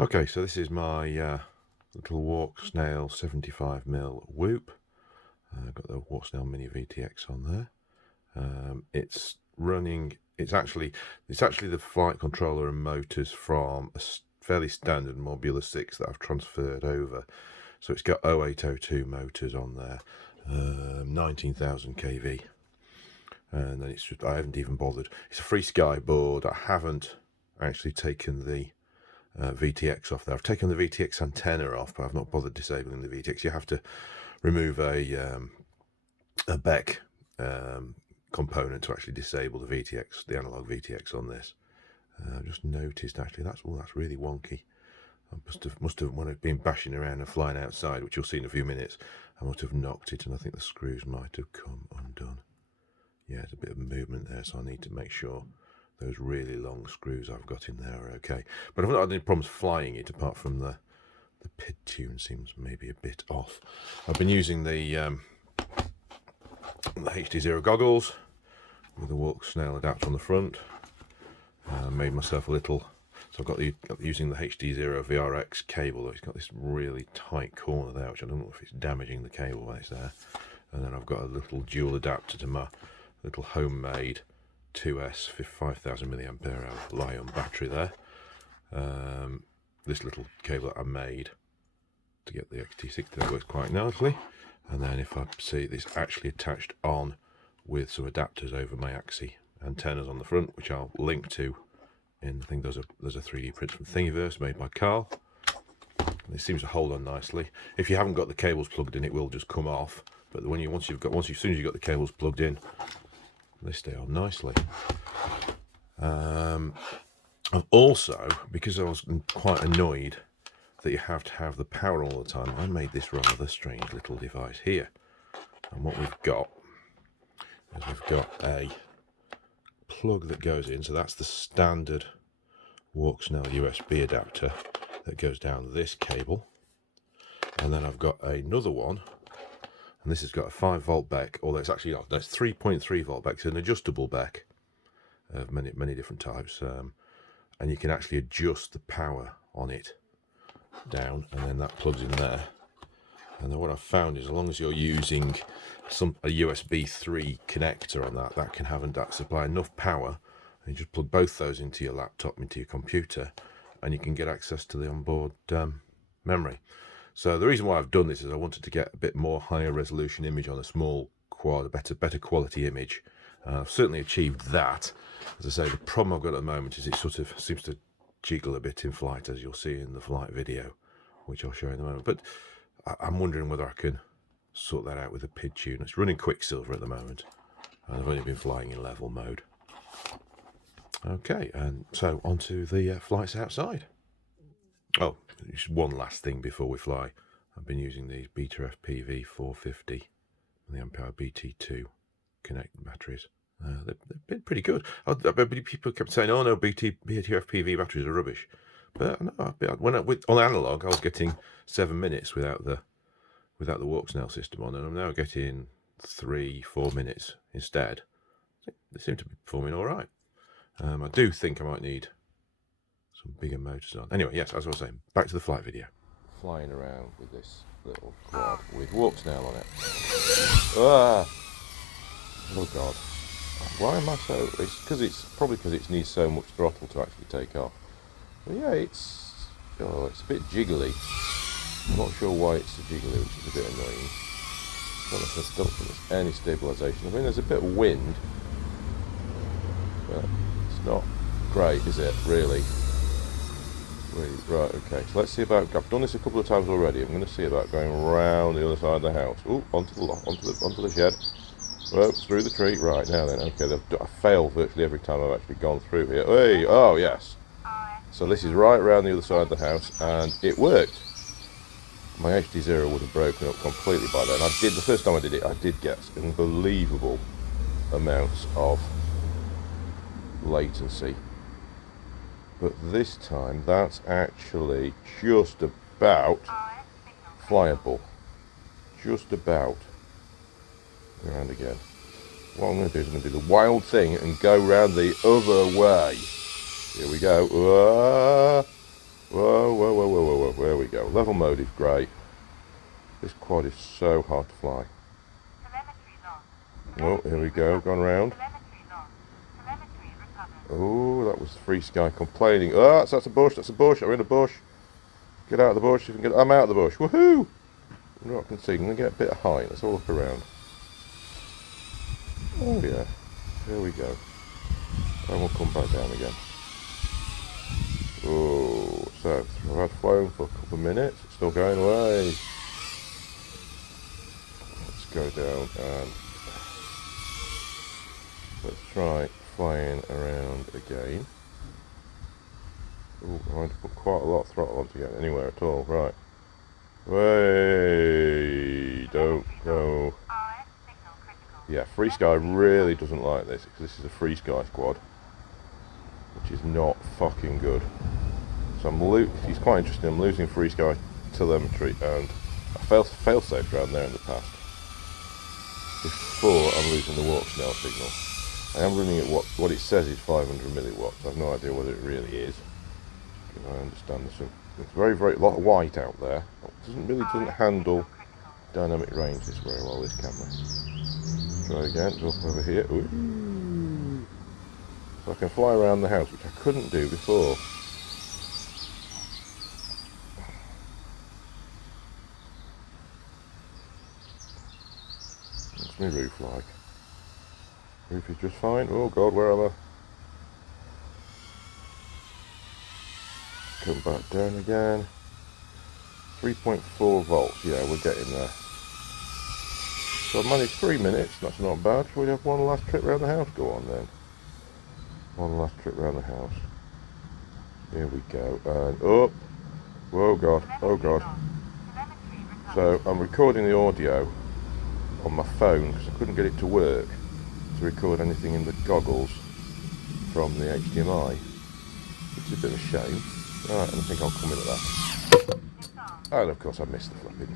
Okay, so this is my little Walksnail 75mm Whoop. I've got the Walksnail Mini VTX on there. It's running. It's actually the flight controller and motors from a fairly standard Mobula 6 that I've transferred over. So it's got 0802 motors on there, 19,000 kV, and then I haven't even bothered. It's a FreeSky board. I haven't actually taken the VTX off there. I've taken the VTX antenna off, but I've not bothered disabling the VTX. You have to remove a BEC component to actually disable the VTX, the analog VTX on this. I've just noticed actually that's really wonky. I must have when I've been bashing around and flying outside, which you'll see in a few minutes, I must have knocked it, and I think the screws might have come undone. Yeah, there's a bit of movement there, so I need to make sure those really long screws I've got in there are okay. But I've not had any problems flying it, apart from the PID tune seems maybe a bit off. I've been using the HD0 goggles with the Walksnail adapter on the front. Made myself a little, so I've got using the HD0 VRX cable. It's got this really tight corner there, which I don't know if it's damaging the cable when it's there. And then I've got a little dual adapter to my little homemade 2S 5000 mAh Li-ion battery there. This little cable that I made to get the XT60 that works quite nicely. And then if I see this actually attached on with some adapters over my Axie antennas on the front, which I'll link to in, I think there's a 3D print from Thingiverse made by Carl. And it seems to hold on nicely. If you haven't got the cables plugged in, it will just come off. But as soon as you've got the cables plugged in, they stay on nicely. I've also, because I was quite annoyed that you have to have the power all the time, I made this rather strange little device here. And what we've got is we've got a plug that goes in, so that's the standard Walksnail USB adapter that goes down this cable. And then I've got another one, and this has got a 5-volt BEC, although it's actually not, that's 3.3 volt BEC. It's an adjustable BEC of many different types, and you can actually adjust the power on it down, and then that plugs in there. And then what I've found is, as long as you're using a USB 3 connector on that can that supply enough power, and you just plug both those into your laptop, into your computer, and you can get access to the onboard memory. So the reason why I've done this is I wanted to get a bit more higher resolution image on a small quad, a better quality image. I've certainly achieved that. As I say, the problem I've got at the moment is it sort of seems to jiggle a bit in flight, as you'll see in the flight video, which I'll show you in a moment. But I'm wondering whether I can sort that out with a PID tune. It's running Quicksilver at the moment, and I've only been flying in level mode. Okay, and so onto the flights outside. Oh, just one last thing before we fly. I've been using these Beta FPV 450 mAh BT2 Connect batteries. They've been pretty good. People kept saying, "Oh no, Beta FPV batteries are rubbish." But no, on analog, I was getting 7 minutes without the Walksnail system on, and I'm now getting 3-4 minutes instead. They seem to be performing all right. I do think I might need some bigger motors on. Anyway, yes, as I was saying, back to the flight video. Flying around with this little quad with Walksnail on it. Ah! Oh God! Why am I so? It's probably because it needs so much throttle to actually take off. But yeah, it's a bit jiggly. I'm not sure why it's so jiggly, which is a bit annoying. Don't think there's any stabilisation. I mean, there's a bit of wind, but it's not great, is it? Really? Right, okay. So let's see about. I've done this a couple of times already. I'm going to see about going round the other side of the house. Oh, onto the shed. Oh, through the tree. Right, now then. Okay, I fail virtually every time I've actually gone through here. Hey, oh yes. So this is right around the other side of the house, and it worked. My HD0 would have broken up completely by then. The first time I did it, I did get unbelievable amounts of latency. But this time, that's actually just about flyable. Just about. Go around again. What I'm going to do is I'm going to do the wild thing and go round the other way. Here we go. Whoa, whoa, whoa, whoa, whoa, whoa. There we go. Level mode is great. This quad is so hard to fly. Oh, here we go. Gone round. Oh, that was Free Sky complaining. Oh, that's a bush. That's a bush. I'm in a bush. Get out of the bush. If you can get, I'm out of the bush. Woohoo! I'm not conceding. I'm going to get a bit of height. Let's all look around. Oh, yeah. Here we go. And we'll come back down again. Oh, so I've had flown for a couple of minutes. It's still going away. Let's go down and let's try flying around again. Oh, I'm going to put quite a lot of throttle on to get anywhere at all. Right. Way, don't go. Yeah, Free Sky really doesn't like this because this is a Free Sky squad, which is not fucking good. So he's quite interesting. I'm losing Free Sky telemetry, and I fail-safe around there in the past. Before I'm losing the Walksnail signal. I am running at what it says is 500 milliwatts. I have no idea whether it really is. Because I understand there's very lot of white out there. It doesn't handle dynamic range this very well, this camera. Try again, it's up over here. Ooh. So I can fly around the house, which I couldn't do before. What's my roof like? Roof is just fine. Oh god, where am I? Come back down again. 3.4 volts, yeah, we're getting there. So I've managed 3 minutes, that's not bad. Shall we have one last trip around the house? Go on then. One last trip around the house. Here we go, and up. Oh god, oh god. So I'm recording the audio on my phone because I couldn't get it to work to record anything in the goggles from the HDMI, which is a bit of a shame. Right, and I think I'll come in at that. And of course I missed the flipping